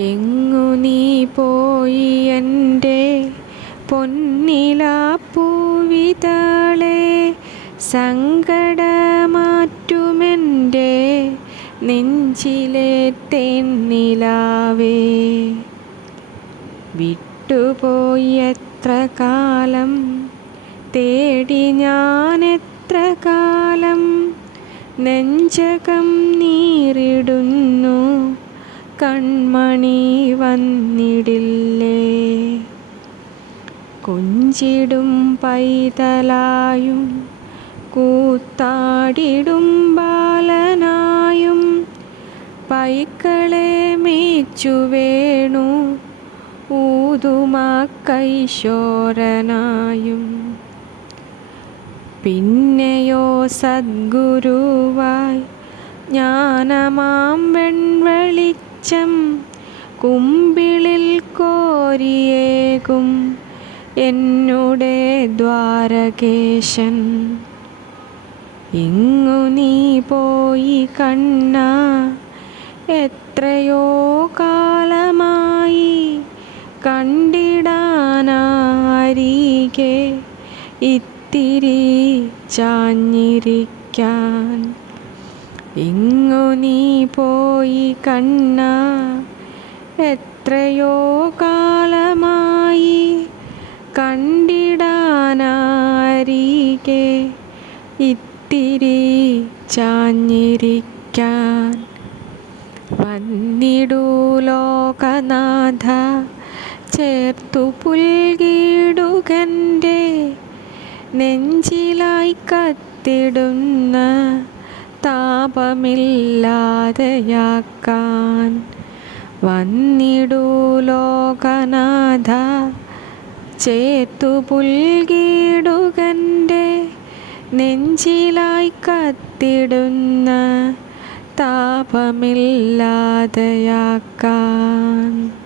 എങ്ങു നീ പോയി എന്റെ പൊന്നിലാപ്പൂവിതാളെ? സങ്കടമാറ്റുമെന്റെ നെഞ്ചിലെ തെന്നിലാവേ. വിട്ടുപോയി എത്ര കാലം? തേടി ഞാൻ എത്ര കാലം? നെഞ്ചകം നീറിടുന്നു. കൺമണി വന്നിടില്ലേ? കൊഞ്ചിടും പൈതലായും കൂത്താടിടും ബാലനായും പൈക്കളെ മേച്ചു വേണു ഊതുമാ കൈശോരനായും. പിന്നെയോ സദ്ഗുരുവായി ജ്ഞാനമാം വെൺവെളിച്ചം കുമ്പിളിൽ കോരിയേകും എന്നുടെ ദ്വാരകേശൻ. ഇങ്ങു നീ പോയി കണ്ണ? എത്രയോ കാലമായി കണ്ടിടാനാരികെ ഇത്തിരി ചാഞ്ഞിരിക്കാൻ. ഇങ്ങു നീ പോയി കണ്ണ എത്രയോ കാലമായി കണ്ടിടാനാരികെ ഇത്തിരി ചാഞ്ഞിരിക്കാൻ. വന്നിടൂ ലോകനാഥ ചേർത്തു പുൽകിടുകന്റെ നെഞ്ചിലായി കത്തിടുന്ന താപമില്ലാതെയാക്കാൻ വന്നിടൂ ലോകനാഥ. ചേത്തു പുൽകീടുകന്റെ നെഞ്ചിലായി കത്തിടുന്ന താപമില്ലാതെയാക്കാൻ